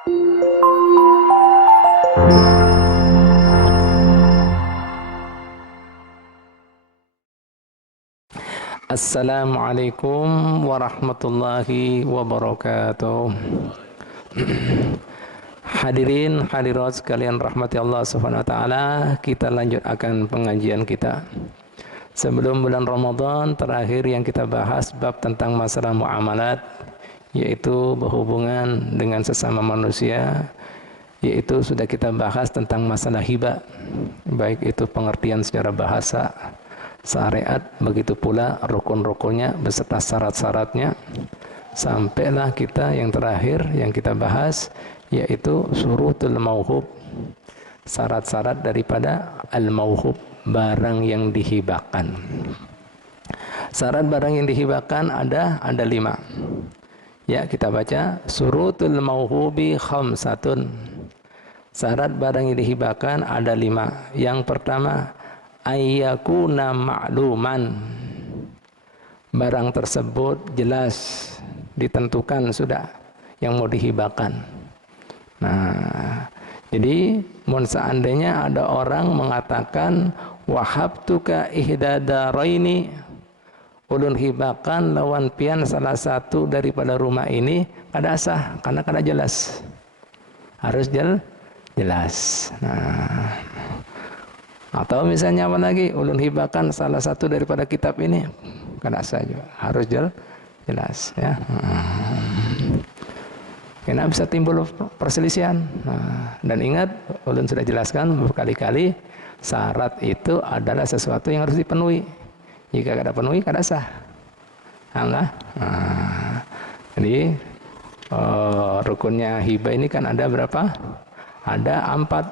Assalamualaikum warahmatullahi wabarakatuh. Hadirin hadirat sekalian rahmati Allah Subhanahu wa taala, kita lanjut akan pengajian kita. Sebelum bulan Ramadan terakhir yang kita bahas bab tentang masalah muamalat, yaitu berhubungan dengan sesama manusia, yaitu sudah kita bahas tentang masalah hibah, baik itu pengertian secara bahasa, syariat, begitu pula rukun-rukunnya beserta syarat-syaratnya. Sampailah kita yang terakhir yang kita bahas, yaitu syurutul mauhub, syarat-syarat daripada al-mauhub, barang yang dihibahkan. Syarat barang yang dihibahkan ada 5. Ya, kita baca syurutul mauhubi khamsatun. Syarat barang yang dihibahkan ada 5. Yang pertama, ayyakuna ma'luman, barang tersebut jelas ditentukan sudah yang mau dihibahkan. Nah, jadi seandainya ada orang mengatakan wahabtuka ihda daraini, ulun hibahkan lawan pian salah satu daripada rumah ini, kada sah karena kada jelas, harus jelas. Nah, atau misalnya apa lagi, ulun hibahkan salah satu daripada kitab ini, kada sah juga, harus jelas ya. Karena bisa timbul perselisihan. Nah, dan ingat, ulun sudah jelaskan berkali-kali, syarat itu adalah sesuatu yang harus dipenuhi. Jika kada penuhi, kada sah. Nah, jadi rukunnya hibah ini kan ada berapa? Ada 4.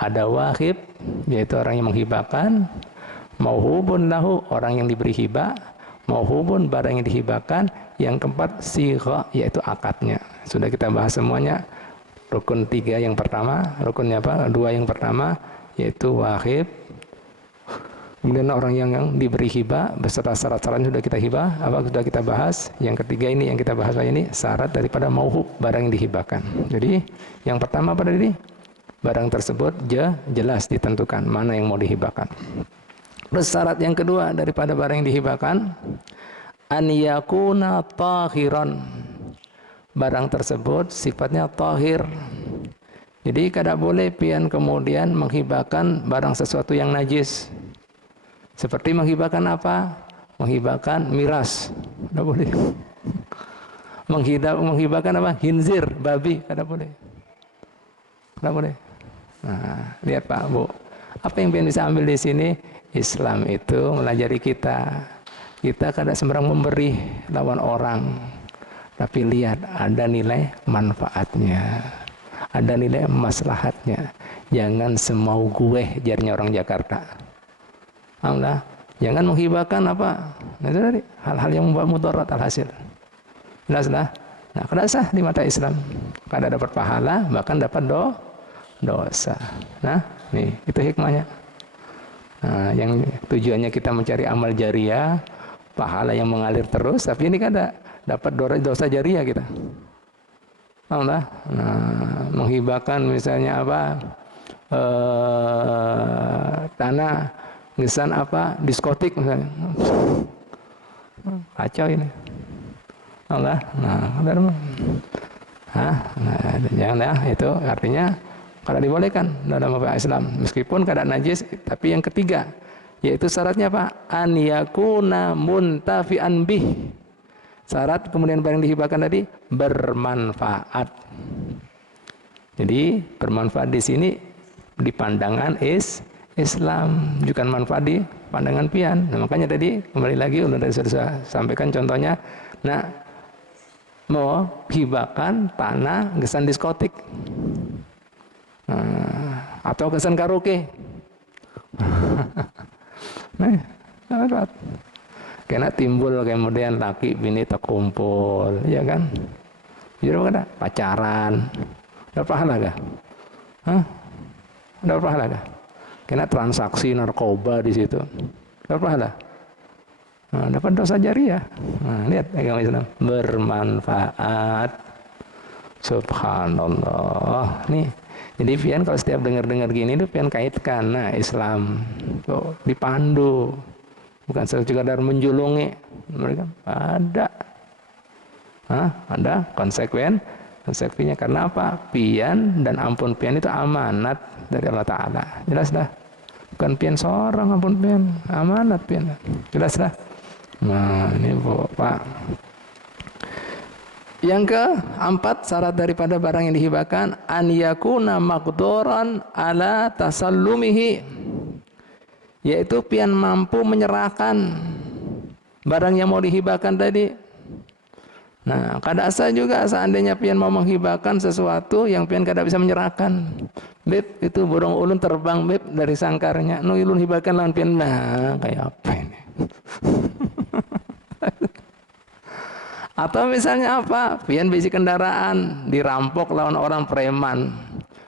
Ada wahib, yaitu orang yang menghibahkan, mauhubun lahu, orang yang diberi hibah, mauhubun, barang yang dihibahkan, yang keempat sigha, yaitu akadnya. Sudah kita bahas semuanya. Rukun 3 yang pertama, rukunnya apa? 2 yang pertama, yaitu wahib. Kemudian orang yang diberi hibah beserta syarat-syaratnya sudah kita hibah, sudah kita bahas. Yang ketiga ini yang kita bahas ini syarat daripada mauhub, barang yang dihibahkan. Jadi yang pertama apa tadi? Barang tersebut jelas ditentukan mana yang mau dihibahkan. Terus syarat yang kedua daripada barang yang dihibahkan, an yakuna tahiran, barang tersebut sifatnya tahir. Jadi kada boleh pian kemudian menghibahkan barang sesuatu yang najis. Seperti menghibahkan apa? Menghibahkan miras, kada boleh. Menghibahkan apa? Khinzir, babi, kada boleh. Kada boleh. Nah, lihat Pak Bu, apa yang bisa ambil di sini? Islam itu melajari kita kada sembarang memberi lawan orang, tapi lihat ada nilai manfaatnya, ada nilai maslahatnya. Jangan semau gue, jarnya orang Jakarta. Allah, jangan menghibahkan apa? Nah, itu tadi hal-hal yang membawa mudarat alhasil. Jelaslah. Nah, kada sah di mata Islam. Kada dapat pahala, bahkan dapat dosa. Nah, nih itu hikmahnya. Nah, yang tujuannya kita mencari amal jariah, pahala yang mengalir terus, tapi ini kada dapat dosa jariah kita. Nah, menghibahkan misalnya apa? Tanah ngesan apa? Diskotik misalnya. Kacau ini. Nah, jangan ya, itu artinya kada dibolehkan dalam Islam, meskipun kada najis. Tapi yang ketiga, yaitu syaratnya apa? An yakuna muntafi'an bih. Syarat kemudian barang dihibahkan tadi bermanfaat. Jadi bermanfaat di sini di pandangan Islam, bukan manfaat di pandangan pian. Nah, makanya tadi kembali lagi udah sudah sampaikan contohnya. Nah, mau hibahkan tanah gesan diskotik. Atau kesan karaoke. Nah, karena timbul kemudian laki bini terkumpul, ya kan? Jadi ada pacaran, dapat pahala kah? Dapat pahala kah? Karena transaksi narkoba di situ, dapat pahala. Nah, dapat dosa jariah. Nah, lihat agama Islam bermanfaat. Subhanallah. Nih, jadi pian kalau setiap dengar-dengar gini tuh pian kaitkan, nah Islam tuh dipandu, bukan sekadar menjulungi, mereka ada, ada konsekuensinya. Karena apa? Pian dan ampun pian itu amanat dari Allah Taala. Jelas dah. Bukan pian seorang, ampun pian, amanat pian. Jelas dah. Nah ini Pak. Yang keempat, syarat daripada barang yang dihibahkan an yakuna maqduran ala tasallumihi, yaitu pian mampu menyerahkan barang yang mau dihibahkan tadi. Nah, kada asa juga seandainya pian mau menghibahkan sesuatu yang pian kada bisa menyerahkan. Beb, itu burung ulun terbang beb dari sangkarnya. Nu ulun hibahkan lawan pian. Nah, kayak apa ini? Atau misalnya apa? Pian bisi kendaraan dirampok lawan orang preman.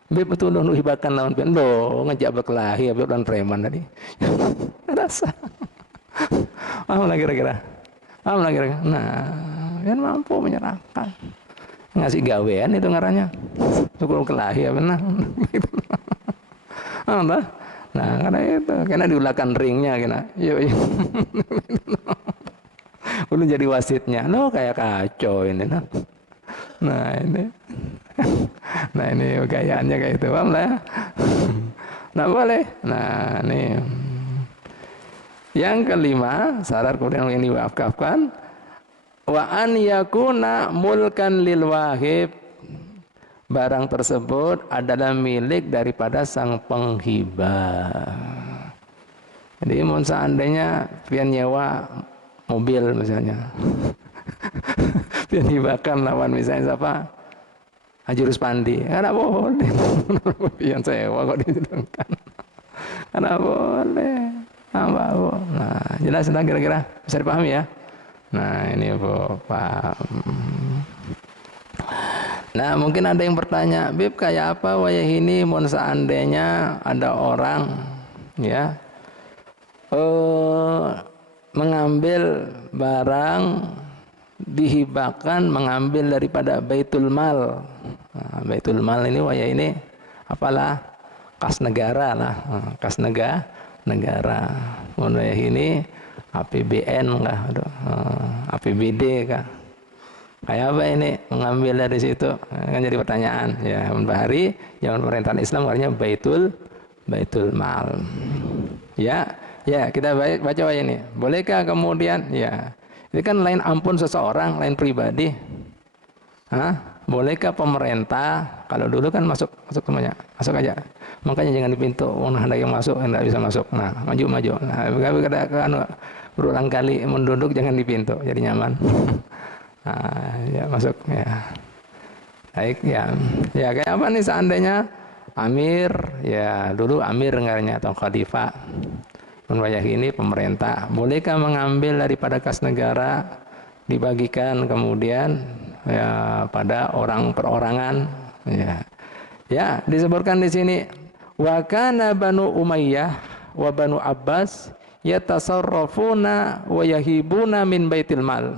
Beb betul lu hibahkan lawan pian. Loh, ngejak berkelahi beb lawan preman tadi. Rasa. Paham lah kira-kira. Nah, pian mampu menyerahkan. Ngasih gawean itu ngarannya. Syukur kelahi ya benar. Nah, karena itu kena diulakan ringnya kena. Yuk. Belum jadi wasitnya, kayak kacau ini. Nah ini gayaannya kayak itu, paham lah. Nah boleh. Nah ini yang kelima, syarat kemudian yang diwakafkan, wa an yakuna mulkan lil wahib, barang tersebut adalah milik daripada sang penghibah. Jadi mau seandainya pian nyewa mobil misalnya, pian hibahkan lawan misalnya siapa, Haji Ruspandi, karena boleh. Pian sewa kok dihidangkan, karena boleh. Nah jelas sudah kira-kira bisa dipahami ya. Nah ini Pak. Nah mungkin ada yang bertanya, Bib kayak apa wayah ini mau seandainya ada orang ya mengambil barang dihibahkan, mengambil daripada Baitul Mal. Nah, Baitul Mal ini wayah ini apalah, kas negara lah, kas negara. Wayah ini APBN kah, APBD kah? Kayak apa ini mengambil dari situ? Kan jadi pertanyaan. Ya, Bahari zaman pemerintahan Islam artinya Baitul Mal. Ya, kita baca ini. Bolehkah kemudian ya, ini kan lain ampun seseorang, lain pribadi. Bolehkah pemerintah, kalau dulu kan masuk semuanya, masuk aja. Makanya jangan di pintu, ada yang masuk, enggak bisa masuk. Nah, maju. Nah, kada berulang kali menduduk jangan di pintu, jadi nyaman. Nah, ya masuk ya. Baik ya. Ya kayak apa nih seandainya amir, ya dulu amir enggaknya atau khalifah. Wayah ini pemerintah, bolehkah mengambil daripada kas negara dibagikan kemudian ya pada orang perorangan? Ya disebutkan di sini wa kana Banu Umayyah wa Banu Abbas yatasarrafuna wa yahibuna min baitil mal.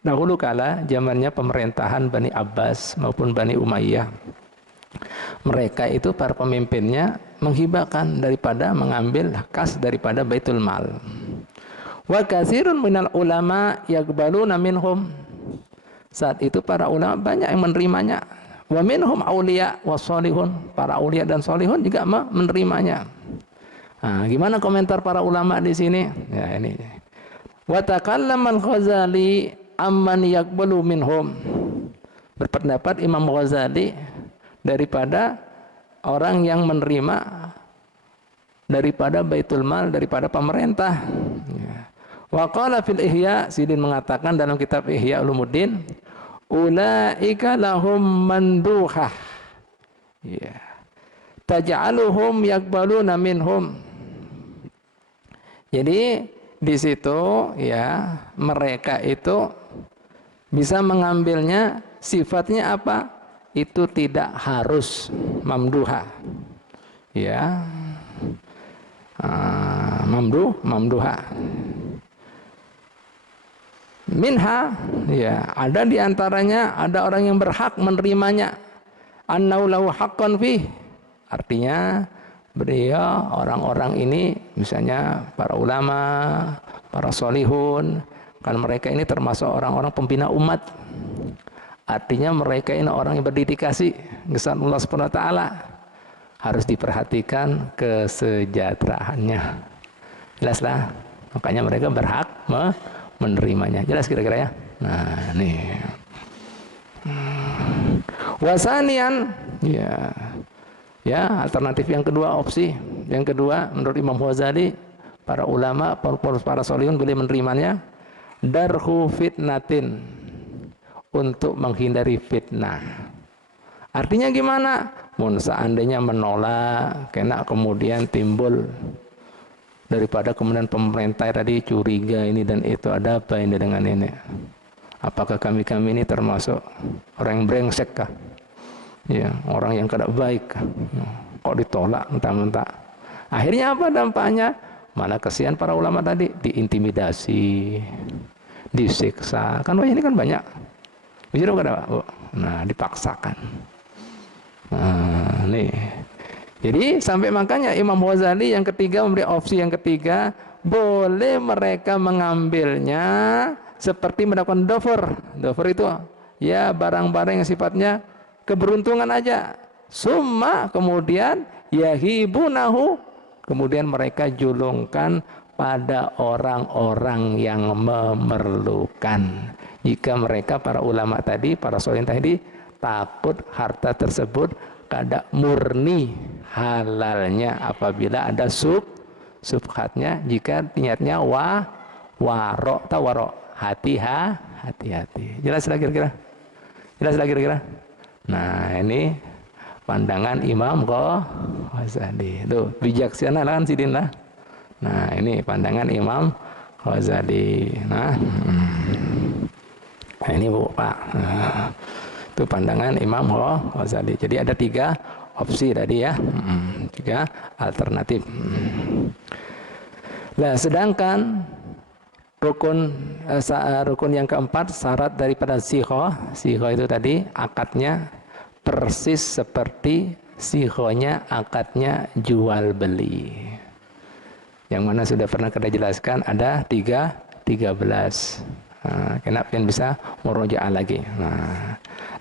Dahulu kala zamannya pemerintahan Bani Abbas maupun Bani Umayyah, mereka itu para pemimpinnya menghibahkan daripada mengambil kas daripada Baitul Mal. Wa katsirun minal ulama yaqbaluna minhum. Saat itu para ulama banyak yang menerimanya. Wa minhum auliya wassalihun. Para aulia dan salihun juga menerimanya. Nah, gimana komentar para ulama di sini? Ya ini. Wa takallama al-Ghazali amman yaqbalu minhum. Berpendapat Imam Ghazali daripada orang yang menerima daripada Baitul Mal, daripada pemerintah. Wa qala fil Ihya, Sidin mengatakan dalam kitab Ihya Ulumuddin, ulaika lahum manduhah. Ya. Taj'aluhum yaqbaluna minhum. Jadi di situ ya mereka itu bisa mengambilnya, sifatnya apa? Itu tidak harus mamduha. Ya. Mamduha. Minha, ya, ada di antaranya ada orang yang berhak menerimanya. Annau lahu haqqan fih. Artinya beliau, orang-orang ini, misalnya para ulama, para solihun, kan mereka ini termasuk orang-orang pembina umat. Artinya mereka ini orang yang berdedikasi kepada Allah Subhanahu wa taala. Harus diperhatikan kesejahteraannya. Jelaslah. Makanya mereka berhak menerimanya. Jelas kira-kira ya. Nah, nih. Wasanian, ya. Ya, alternatif yang kedua, opsi yang kedua menurut Imam Ghazali, para ulama, para solihun boleh menerimanya. Darhu fitnatin, untuk menghindari fitnah. Artinya gimana? Mun seandainya menolak, kena kemudian timbul daripada kemudian pemerintah tadi curiga ini dan itu, ada apa ini dengan ini? Apakah kami ini termasuk orang yang brengsek kah? Ya, orang yang kada baik. Kok ditolak mentah-mentah? Akhirnya apa dampaknya? Malah kasihan para ulama tadi, diintimidasi, disiksa. Kan ini kan banyak. Bisa kada, Pak? Nah, dipaksakan. Nah, nih. Jadi sampai makanya Imam Ghazali yang ketiga memberi opsi yang ketiga, boleh mereka mengambilnya seperti mendapatkan dofer. Dofer itu ya barang-barang yang sifatnya keberuntungan aja. Summa kemudian yahibunahu, kemudian mereka julungkan pada orang-orang yang memerlukan. Jika mereka para ulama tadi, para soleh tadi takut harta tersebut kada murni halalnya apabila ada subhatnya, jika niatnya warok, tahu warok, hati-hati. Jelas lagi kira-kira? Jelas lagi kira-kira? Nah, ini pandangan Imam Ghazali. Tuh, bijaksana kan sidin lah. Nah, ini pandangan Imam Ghazali. Nah, ini Bu, Pak. Nah, itu pandangan Imam Ghazali. Jadi ada 3 opsi tadi ya. 3 alternatif. Nah, sedangkan rukun yang keempat, syarat daripada sikho itu tadi akadnya persis seperti sikhonya akadnya jual beli, yang mana sudah pernah kita jelaskan ada 13. Kenapa yang bisa murojaah lagi.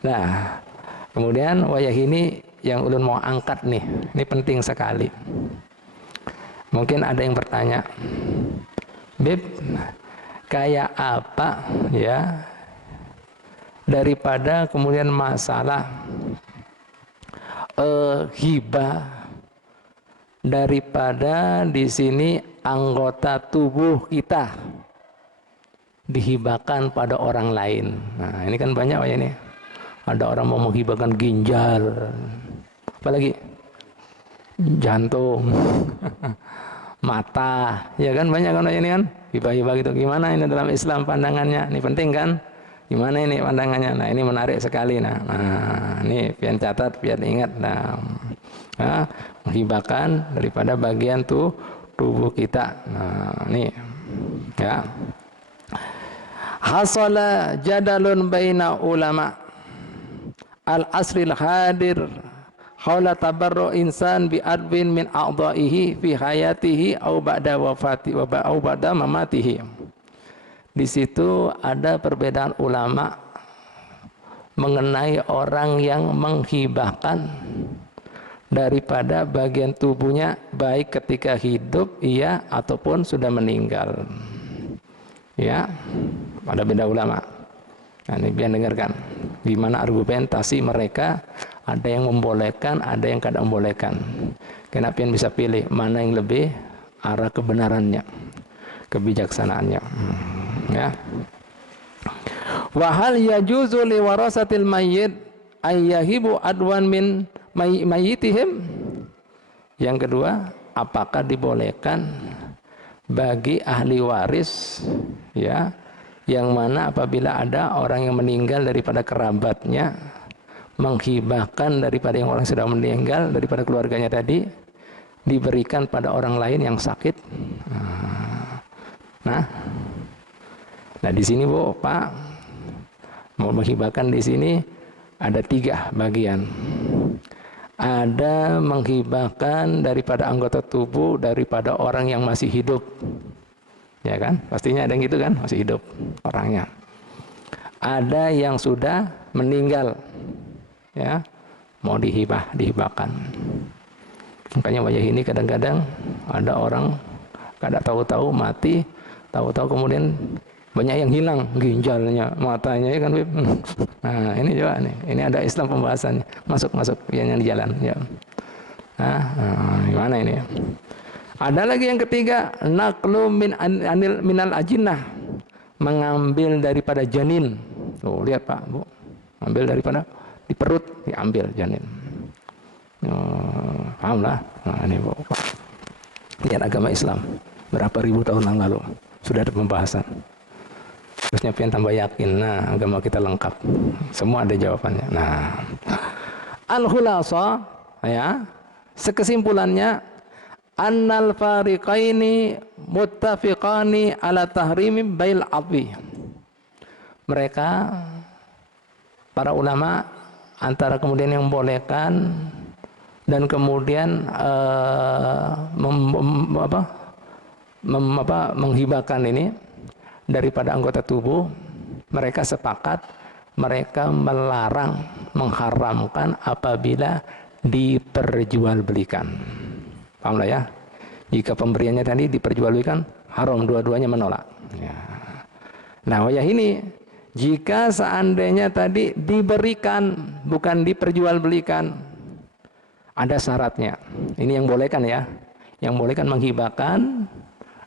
Nah, kemudian wayah ini yang ulun mau angkat nih, ini penting sekali. Mungkin ada yang bertanya, Beb, kayak apa ya daripada kemudian masalah hibah, daripada di sini anggota tubuh kita dihibahkan pada orang lain. Nah, ini kan banyak ya ini. Ada orang mau menghibahkan ginjal, apalagi jantung, mata, ya kan banyak kan ini kan hibah-hibah gitu. Gimana ini dalam Islam pandangannya? Ini penting kan? Gimana ini pandangannya? Nah, ini menarik sekali. Nah, ini pian catat, pian ingat. Nah, menghibahkan daripada bagian tubuh kita. Nah, ini ya. Hasala jadalun baina ulama al-asril hadir haula tabarru insan bi adwin min a'dha'ihi fi hayatihi au ba'da wafati wa au ba'da mamatihi. Di situ ada perbedaan ulama mengenai orang yang menghibahkan daripada bagian tubuhnya baik ketika hidup ia ataupun sudah meninggal. Ya, ada beda ulama. Nah, ini biar dengarkan gimana argumentasi mereka. Ada yang membolehkan, ada yang tidak membolehkan. Kenapa yang bisa pilih mana yang lebih arah kebenarannya, kebijaksanaannya. Ya. Wa hal yajuzu li warasatil mayyit ayyahibu adwan min mayyitihim. Yang kedua, apakah dibolehkan bagi ahli waris ya, yang mana apabila ada orang yang meninggal daripada kerabatnya menghibahkan daripada yang orang sudah meninggal daripada keluarganya tadi diberikan pada orang lain yang sakit. Nah, Nah di sini Bu, Pak, mau menghibahkan di sini ada 3 bagian. Ada menghibahkan daripada anggota tubuh daripada orang yang masih hidup, ya kan? Pastinya ada yang gitu kan, masih hidup orangnya. Ada yang sudah meninggal, ya, mau dihibahkan. Makanya wajah ini kadang-kadang ada orang kada tahu-tahu mati, tahu-tahu kemudian banyak yang hilang, ginjalnya, matanya, ya kan, Bib? Nah, ini juga nih, ini ada Islam pembahasannya. Masuk yang di jalan, ya. Nah, gimana ini? Ada lagi yang ketiga, naqlu minal ajinnah, mengambil daripada janin. Tuh, lihat Pak, Bu. Ambil daripada di perut, diambil janin. Paham lah. Nah, ini Bu. Lihat agama Islam. Berapa ribu tahun yang lalu sudah ada pembahasan. Terusnya pengen tambah yakin. Nah, agama kita lengkap. Semua ada jawabannya. Nah, al-khulasa, ya. Sekesimpulannya, annal fariqaini muttafiqani ala tahrimi bail adwi. Mereka para ulama antara kemudian yang membolehkan dan kemudian menghibahkan ini daripada anggota tubuh, mereka sepakat, mereka melarang, mengharamkan apabila diperjualbelikan. Paham lah ya? Jika pemberiannya tadi diperjualbelikan, haram, dua-duanya menolak. Ya. Nah, wajah ini, jika seandainya tadi diberikan, bukan diperjualbelikan, ada syaratnya. Ini yang bolehkan ya. Yang bolehkan menghibahkan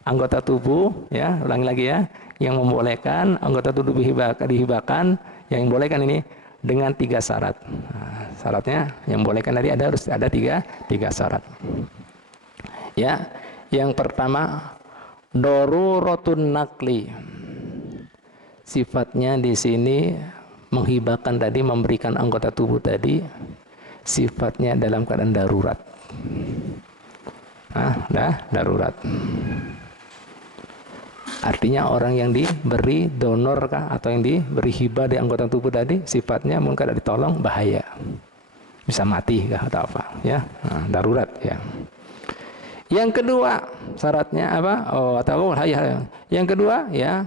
anggota tubuh, ya, ulangi lagi ya. Yang membolehkan anggota tubuh dihibahkan, yang bolehkan ini dengan 3 syarat. Nah, syaratnya yang bolehkan tadi harus ada tiga syarat. Ya, yang pertama darurotun nakli. Sifatnya di sini menghibahkan tadi, memberikan anggota tubuh tadi, sifatnya dalam keadaan darurat. Darurat. Artinya orang yang diberi donor atau yang diberi hibah di anggota tubuh tadi, sifatnya mungkin kada ditolong bahaya, bisa mati atau apa, ya. Nah, darurat, ya. Yang kedua syaratnya apa? Yang kedua, ya,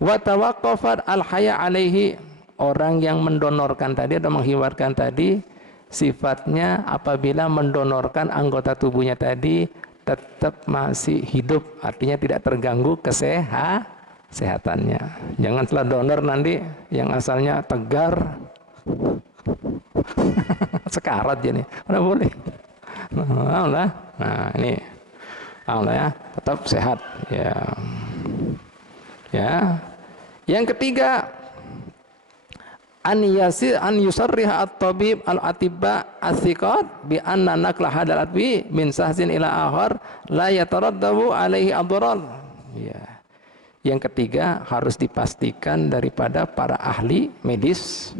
wa tawaqqafat al-haya alaihi, orang yang mendonorkan tadi atau menghibahkan tadi, sifatnya apabila mendonorkan anggota tubuhnya tadi tetap masih hidup, artinya tidak terganggu kesehatannya. Jangan setelah donor nanti yang asalnya tegar sekarat jadi, mana boleh. Nah, ini, ya, tetap sehat, ya. Ya. Yang ketiga, an yusarriha at-tabib al-atibba as-siqat bi anna nakla hadal adwi min sahsin ila akhar la yataraddabu alaihi adrar. Ya. Yang ketiga, harus dipastikan daripada para ahli medis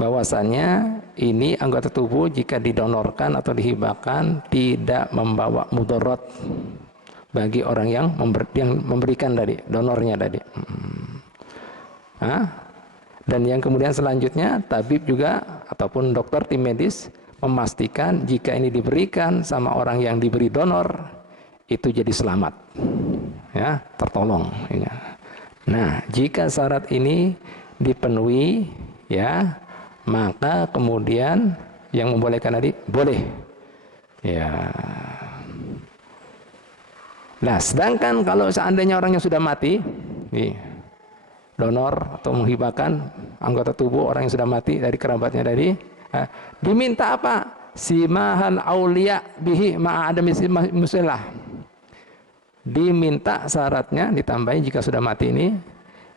bahwasannya ini anggota tubuh jika didonorkan atau dihibahkan tidak membawa mudarat bagi orang yang memberikan tadi, donornya tadi. Dan yang kemudian selanjutnya, tabib juga ataupun dokter tim medis memastikan jika ini diberikan sama orang yang diberi donor itu jadi selamat, ya, tertolong. Nah, jika syarat ini dipenuhi, ya, maka kemudian yang membolehkan tadi boleh, ya. Nah, sedangkan kalau seandainya orangnya sudah mati, nih, donor atau menghibahkan anggota tubuh orang yang sudah mati dari kerabatnya tadi, diminta apa? Simahal aulia bihi ma'adami musilah. Diminta syaratnya, ditambahin jika sudah mati ini,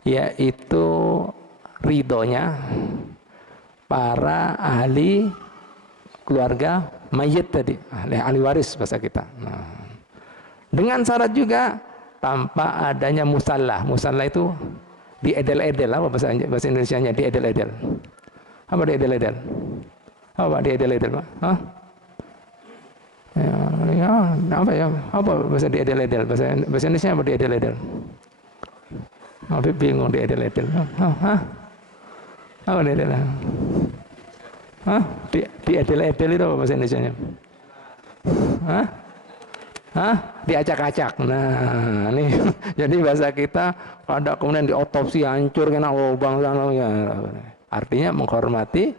yaitu ridhonya para ahli keluarga mayit tadi, ahli waris bahasa kita. Nah, dengan syarat juga tanpa adanya musallah. Musallah itu diedel-edel, apa bahasa Indonesianya? Diedel-edel. Apa diedel-edel? Apa diedel-edel, Pak? Hah? Ya, apa ya? Apa bahasa diedel-edel? Bahasa Indonesia apa diedel-edel? Habib bingung diedel-edel. Hah? Apa diedel? Hah? Diedel-edel itu apa bahasa Indonesianya? Hah? Hah? Diacak-acak. Nah, ini jadi bahasa kita pada kemudian diotopsi hancur kena lubang sana ya. Artinya menghormati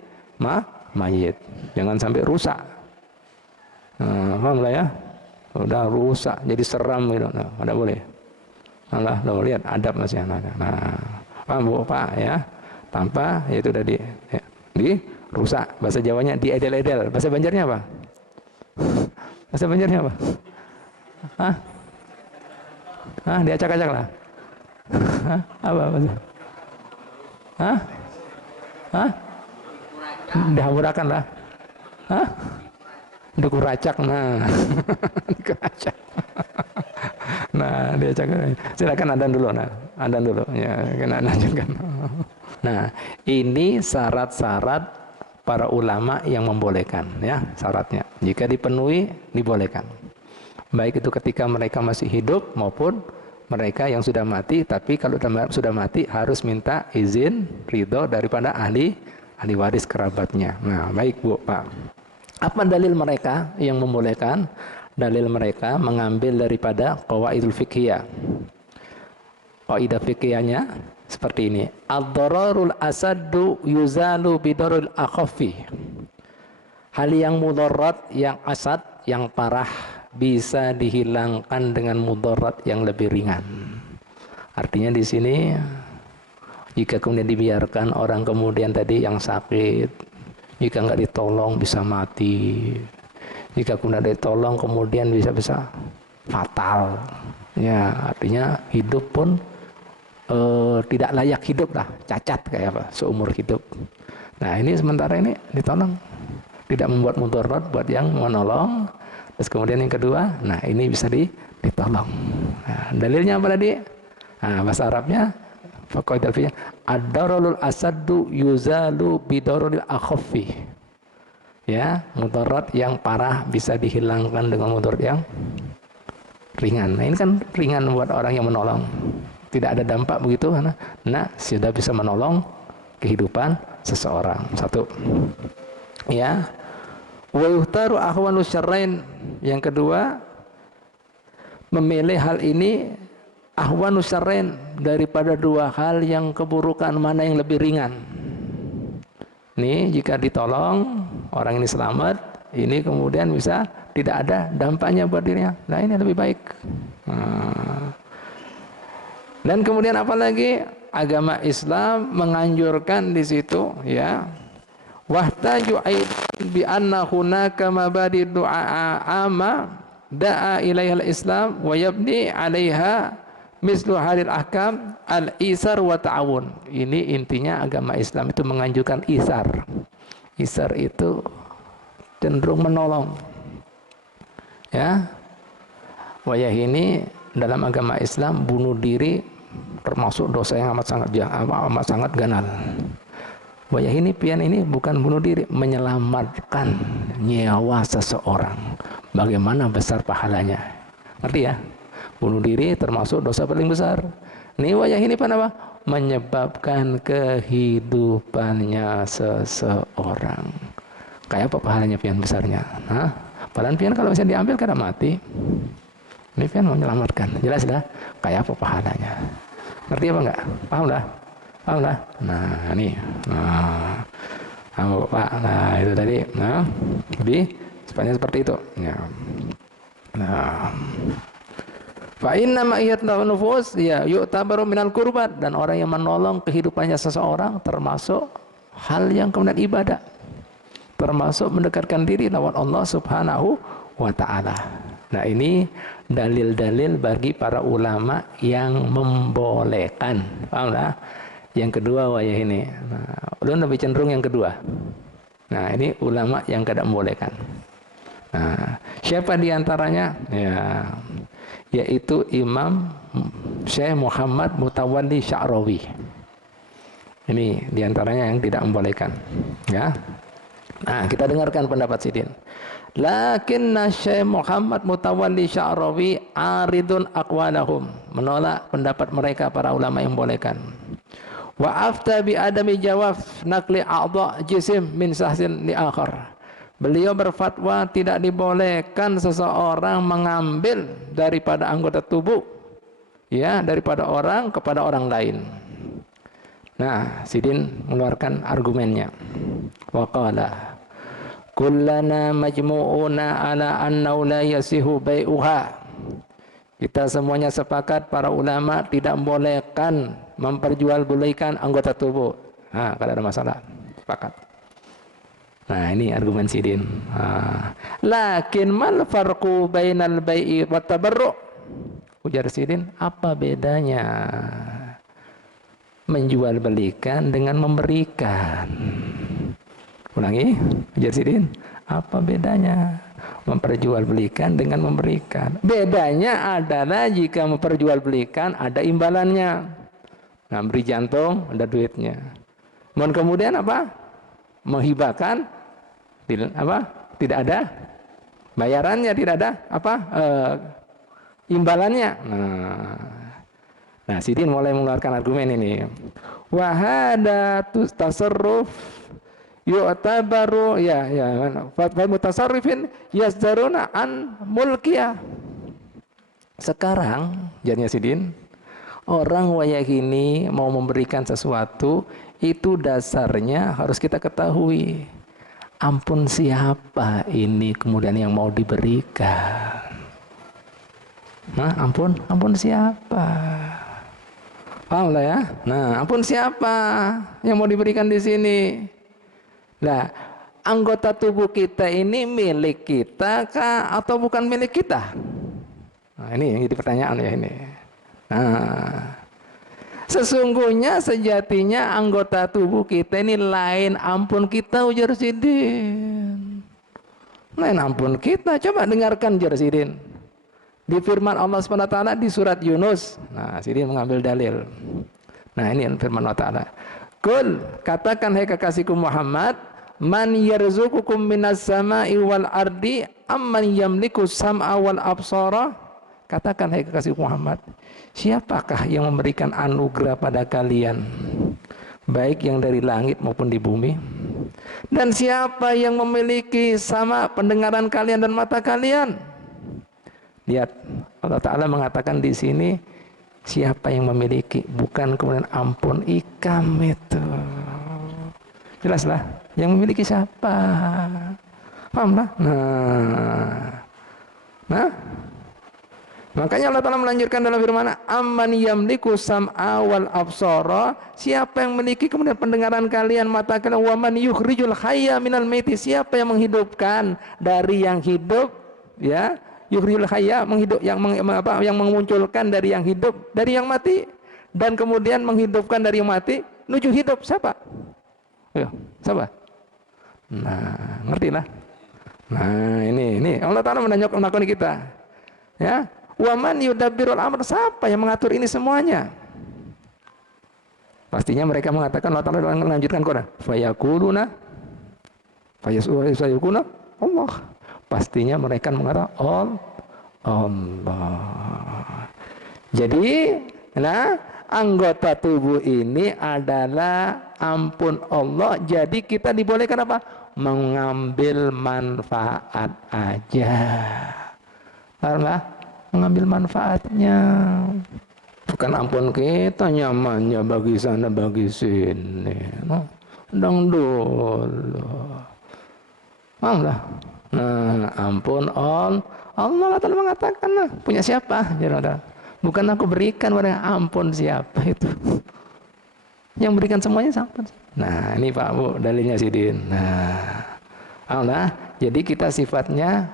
mayit. Jangan sampai rusak. Nah, paham lah ya? Udah rusak jadi seram gitu. Nah, ada boleh. Allah, lo lihat adab masih anak. Nah, paham Bu Pak ya? Tanpa yaitu udah di rusak. Bahasa Jawanya diedel-edel. Bahasa Banjarnya apa? Bahasa Banjarnya apa? Hah? Hah? Diacak-acak lah. Hah? Apa bahasa? Hah? Hah? Dihamurakan lah. Hah? Dikuracak. Nah. Dikuracak. Nah, diacak. Silakan adan dulu. Nah, adan dulu. Ya, kena lanjutkan. Nah, ini syarat-syarat para ulama yang membolehkan, ya, syaratnya. Jika dipenuhi, dibolehkan. Baik itu ketika mereka masih hidup maupun mereka yang sudah mati. Tapi kalau sudah mati harus minta izin, ridho daripada ahli waris kerabatnya. Nah, baik Bu, Pak. Apa dalil mereka yang membolehkan? Dalil mereka mengambil daripada qawaidul fiqhiyah. Kaidah fiqhiyahnya seperti ini. Ad-dararul asaddu yuzalu bidarul akhaffi. Hal yang mudarat, yang asad, yang parah bisa dihilangkan dengan mudarat yang lebih ringan. Artinya di sini jika kemudian dibiarkan orang kemudian tadi yang sakit, jika nggak ditolong bisa mati. Jika kemudian ditolong kemudian bisa fatal. Ya, artinya hidup pun tidak layak hidup lah, cacat kayak apa seumur hidup. Nah, ini sementara ini ditolong, tidak membuat mudarat buat yang menolong. Terus kemudian yang kedua, nah ini bisa ditolong. Nah, dalilnya apa tadi? Nah, bahasa Arabnya faqaidul fiqh ad-dararul asaddu yuzalu bidararil akhaffi. Ya, mudarat yang parah bisa dihilangkan dengan mudarat yang ringan. Nah, ini kan ringan buat orang yang menolong. Tidak ada dampak begitu karena sudah bisa menolong kehidupan seseorang. Satu. Ya. Wa yuhtaru ahwanu syarrain. Yang kedua, memilih hal ini ahwanu syarrain, daripada dua hal yang keburukan mana yang lebih ringan. Nih, jika ditolong orang ini selamat, ini kemudian bisa tidak ada dampaknya buat dirinya. Nah, ini lebih baik. Dan kemudian apalagi agama Islam menganjurkan di situ, ya, wahtaju aidan bi anna hunaka mabadi du'a amma da'a ilaihal Islam wa yabni 'alaiha mislu halil ahkam al-isar wa ta'awun. Ini intinya agama Islam itu menganjurkan isar. Isar itu cenderung menolong. Ya. Wayah ini dalam agama Islam bunuh diri termasuk dosa yang amat sangat ganal. Wayah ini pian ini bukan bunuh diri, menyelamatkan nyawa seseorang. Bagaimana besar pahalanya. Ngerti ya? Bunuh diri termasuk dosa paling besar. Ini wayah ini apa? Menyebabkan kehidupannya seseorang. Kayak apa pahalanya pian besarnya? Hah? Pahalan pian kalau bisa diambil karena mati. Ini pian menyelamatkan. Jelas dah? Kayak apa pahalanya? Ngerti apa enggak? Paham dah? Paham dah? Nah, ini. Nah, Pak. Nah, itu tadi. Nah, lebih seperti itu. Ya. Nah, fa inna ma iyatna nufus ya yu'tabaru minal qurbat, dan orang yang menolong kehidupannya seseorang termasuk hal yang kemudian ibadah, termasuk mendekatkan diri lawan Allah Subhanahu wa taala. Nah, ini dalil-dalil bagi para ulama yang membolehkan. Paham lah? Yang kedua wayah ini. Nah, ulun lebih cenderung yang kedua. Nah, ini ulama yang tidak membolehkan. Nah, siapa diantaranya? Ya, yaitu Imam Syekh Muhammad Mutawalli Sya'rawi. Ini diantaranya yang tidak membolehkan. Ya. Nah, kita dengarkan pendapat Sidin. Lakinna Syekh Muhammad Mutawalli Sya'rawi aridun aqwalahum, menolak pendapat mereka para ulama yang bolehkan. Wa afta bi adami jawab nakli a'dha jisim min sahsin li akhar. Beliau berfatwa tidak dibolehkan seseorang mengambil daripada anggota tubuh ya daripada orang kepada orang lain. Nah, Sidin mengeluarkan argumennya. Wa qala kullana majmu'una ala annahu la yasihu bai'uha. Kita semuanya sepakat para ulama tidak membolehkan memperjualbelikan anggota tubuh. Nah, kalau ada masalah, sepakat. Nah, ini argumen Sidin. Lakin mal farqu bainal bai'i wat tabarru'? Ujar Sidin, apa bedanya menjual-belikan dengan memberikan? Ulangi, ujar Sidin, apa bedanya memperjualbelikan dengan memberikan? Bedanya adalah jika memperjualbelikan ada imbalannya. Nah, beri jantung ada duitnya. Dan kemudian apa? Menghibahkan tidak ada bayarannya, tidak ada imbalannya. Nah, Sidin mulai mengeluarkan argumen ini. Wahada tasarruf yu'tabaru fa mutasarrifin yasdaruna an mulkiyah. Sekarang jadinya Sidin, orang wayakini mau memberikan sesuatu itu dasarnya harus kita ketahui ampun siapa ini kemudian yang mau diberikan. Nah, ampun siapa? Paham lah ya? Nah, ampun siapa yang mau diberikan di sini? Nah, anggota tubuh kita ini milik kita kah atau bukan milik kita? Nah, ini yang jadi pertanyaan ya ini. Nah, sesungguhnya sejatinya anggota tubuh kita ini lain ampun kita, ujar Sidin. Lain ampun kita. Coba dengarkan ujar Sidin. Di firman Allah SWT di surat Yunus. Nah, Sidin mengambil dalil. Nah, ini firman Allah Ta'ala. Qul, katakan hai kekasihku Muhammad, man yarzuqukum minas sama'i wal ardi amman yamliku sam'a wal absara. Katakan hai kekasihku Muhammad, siapakah yang memberikan anugerah pada kalian, baik yang dari langit maupun di bumi? Dan siapa yang memiliki sama pendengaran kalian dan mata kalian? Lihat, Allah Ta'ala mengatakan di sini, siapa yang memiliki, bukan kemudian ampun ikam itu. Jelaslah, yang memiliki siapa? Pahamlah? Nah, makanya Allah Ta'ala melanjutkan dalam firman, amman yamliku sam'a wal absara, siapa yang memiliki kemudian pendengaran kalian, mata kalian, wa man yukhrijul hayya minal maiti, siapa yang menghidupkan dari yang hidup, ya, yukhrijul hayya, menghidup, yang memunculkan dari yang hidup, dari yang mati, dan kemudian menghidupkan dari yang mati, menuju hidup, siapa? Ayo, siapa? Nah, ngertilah. Nah, ini Allah Ta'ala menakoni kita, ya. Waman yudabbirul amr, siapa yang mengatur ini semuanya? Pastinya mereka mengatakan, Allah Ta'ala melanjutkan Quran, fayaquluna fayasayquna Allah. Pastinya mereka mengatakan Allah. Jadi, nah, anggota tubuh ini adalah ampun Allah. Jadi kita dibolehkan apa? Mengambil manfaat aja. Karena mengambil manfaatnya, bukan ampun kita nyamannya bagi sana bagi sini. Dong dulu, lah. Nah, ampun Allah Ta'ala mengatakan, nah, punya siapa? Bukan aku berikan, ampun siapa itu? Yang berikan semuanya siapa? Nah, ini Pak Bu dalilnya Sidin. Nah, Allah, jadi kita sifatnya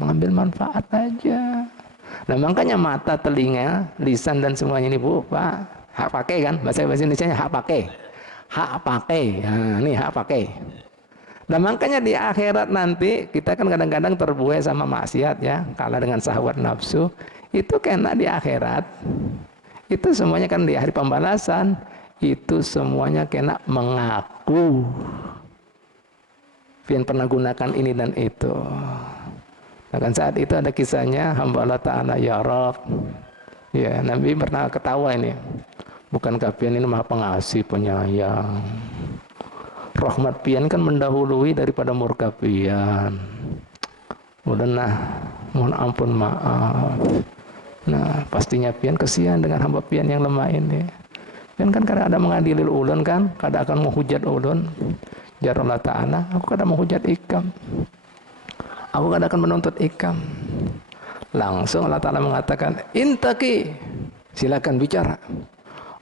mengambil manfaat aja. Nah, makanya mata, telinga, lisan dan semuanya ini Bu, Pak, hak pakai kan? Bahasa Indonesianya hak pakai. Hak pakai. Nah, ini hak pakai. Nah, makanya di akhirat nanti kita kan kadang-kadang terbuai sama maksiat ya, kalah dengan syahwat nafsu. Itu kena di akhirat. Itu semuanya kan di hari pembalasan. Itu semuanya kena mengaku. pian pernah gunakan ini dan itu. Bahkan saat itu ada kisahnya hamba Allah Ta'ala, ya Rabb, ya Nabi pernah ketawa ini, bukankah pian ini maha pengasih penyayang, rahmat pian kan mendahului daripada murka pian. Udah nah, mohon ampun maaf. Nah pastinya pian kesian dengan hamba pian yang lemah ini. Pian kan kadang ada mengadili ulun kan, kadang akan menghujat ulun. Ya Allah Ta'ala, aku kadang menghujat ikam, aku kadang akan menuntut ikam. Langsung Allah Ta'ala mengatakan, intaki, silakan bicara.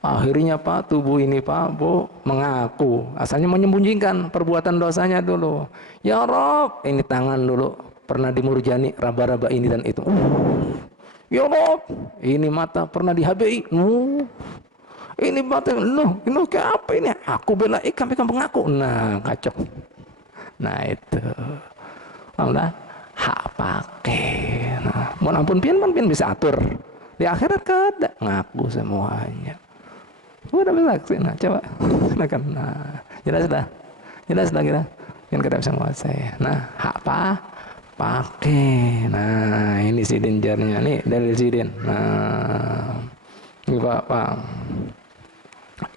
Akhirnya Pak, tubuh ini Pak, Bu, mengaku. Asalnya menyembunyikan perbuatan dosanya dulu. Ya Rob, ini tangan dulu, pernah dimurjani, raba-raba ini dan itu. Ya Rob, ini mata pernah di-HBI. Ini mata, loh, ini kayak apa ini? Aku bela ikam pengaku. Nah, kacau. Nah itu. Allah hak pakai. Nah, mohon ampun pian bisa atur. Di akhirat kada ngaku semuanya. Udah bisa nah, coba. Silakan. Nah, jelas dah kita. Pian kada bisa menguasai. Nah, hak pakai. Nah, ini sidin jarnya nih dalil sidin. Nah, ini Pak.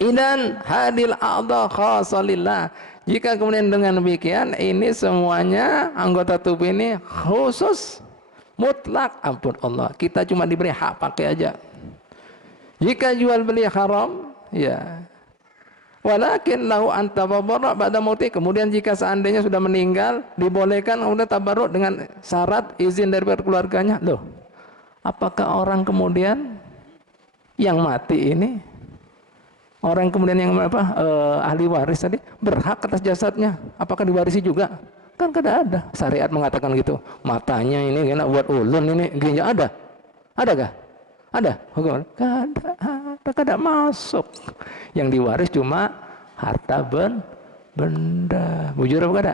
Idan hadil a'dha khasalillah. Jika kemudian dengan demikian ini semuanya anggota tubuh ini khusus mutlak ampun Allah. Kita cuma diberi hak pakai aja. Jika jual beli haram, ya. Walakin lahu anta tabarra ba'da mauti. Kemudian jika seandainya sudah meninggal, dibolehkan kemudian tabarruk dengan syarat izin dari keluarganya. Loh, apakah orang kemudian yang mati ini, orang kemudian yang ahli waris tadi berhak atas jasadnya, apakah diwarisi juga? Kan kada ada syariat mengatakan gitu. Matanya ini kena buat ulun ini gini ada kah? Ada hukum? Kada masuk. Yang diwaris cuma harta benda. Bujur apa kada?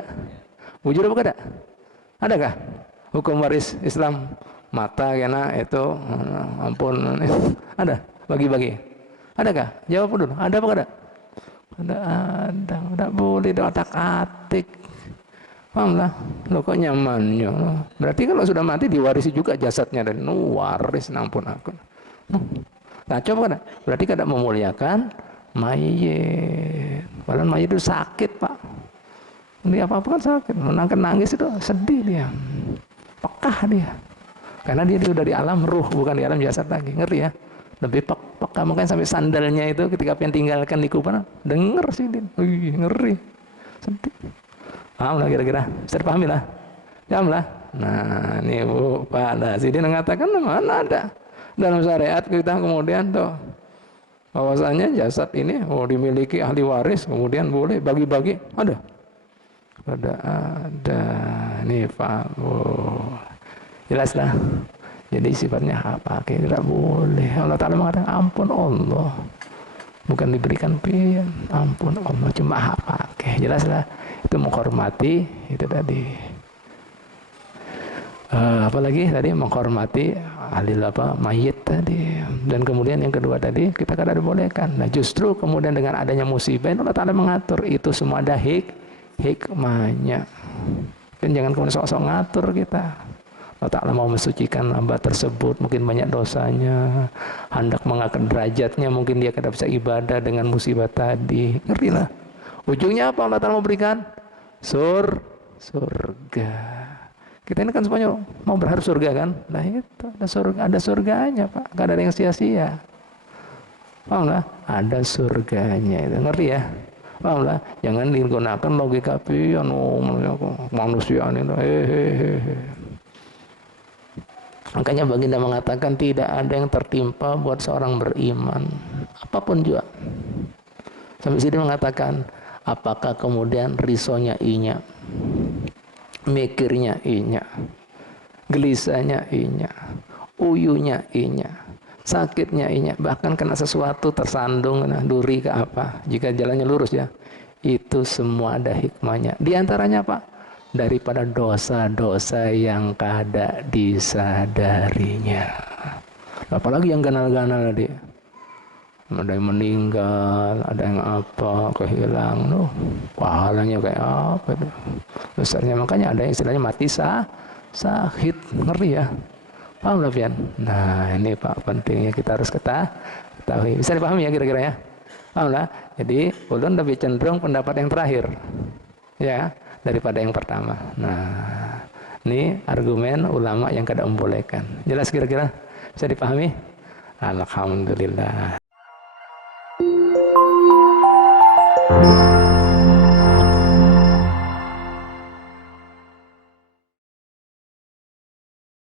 Bujur apa kada? Adakah hukum waris Islam mata kena itu ampun ada bagi-bagi? Adakah? Jawab dulu. Ada apa kada? Ada. Tidak boleh diotak-atik. Pahamlah? Lo kok nyamannya? Berarti kalau sudah mati diwarisi juga jasadnya dan waris, ampun aku. Nah, coba kada? Berarti kada memuliakan mayit. Padahal mayit itu sakit, Pak. Dia apa-apa kan sakit. Menangkan nangis itu sedih dia. Pekah dia. Karena dia sudah di alam ruh, bukan di alam jasad lagi. Ngerti ya? Lebih peka, makanya sampai sandalnya itu ketika pengen tinggalkan di kupana denger sih dia, ngeri, sedih. Paham lah kira-kira, bisa dipahami lah, paham lah. Nah ini Bu Pak Dah Sidin mengatakan mana ada dalam syariat kita kemudian tuh bahwasanya jasad ini dimiliki ahli waris kemudian boleh bagi-bagi, ada ini Pak Bu, jelas lah. Jadi sifatnya apa? Tidak boleh. Allah Ta'ala mengatakan ampun Allah. Bukan diberikan pian. Ampun Allah. Cuma hak pakai. Jelaslah. Itu menghormati. Itu tadi. Apalagi tadi menghormati ahli mayit tadi. Dan kemudian yang kedua tadi kita kada dibolehkan. Nah justru kemudian dengan adanya musibah Allah Ta'ala mengatur. Itu semua ada hikmahnya. Dan jangan kemudian sok-sok ngatur kita. Allah Ta'ala mau mensucikan hamba tersebut, mungkin banyak dosanya, hendak mengangkat derajatnya, mungkin dia kada bisa ibadah dengan musibah tadi. Ngerti lah. Ujungnya apa Allah Ta'ala mau berikan? Surga. Kita ini kan semuanya mau berharap surga kan? Nah itu ada surganya Pak. Gak ada yang sia-sia. Paham lah? Ada surganya itu. Ngerti ya? Paham lah? Jangan digunakan logika pian manusia ini. Makanya baginda mengatakan tidak ada yang tertimpa buat seorang beriman apapun juga. Sampai sini mengatakan apakah kemudian risonya inya, mikirnya inya, gelisahnya inya, uyunya inya, sakitnya inya, bahkan kena sesuatu tersandung, kena duri ke apa, jika jalannya lurus ya, itu semua ada hikmahnya. Di antaranya apa? Daripada dosa-dosa yang kada disadarinya. Apalagi yang ganal-ganal tadi. ada yang meninggal, ada yang apa, kehilangan, pahalanya kayak apa itu besarnya. Makanya ada yang istilahnya mati sahid, ngeri ya, paham lah Pian? Nah ini Pak pentingnya kita harus ketahui, bisa dipahami ya kira-kira ya, paham lah. Jadi ulun lebih cenderung pendapat yang terakhir ya daripada yang pertama. Nah ini argumen ulama yang kada membolehkan. Jelas kira-kira bisa dipahami? Alhamdulillah.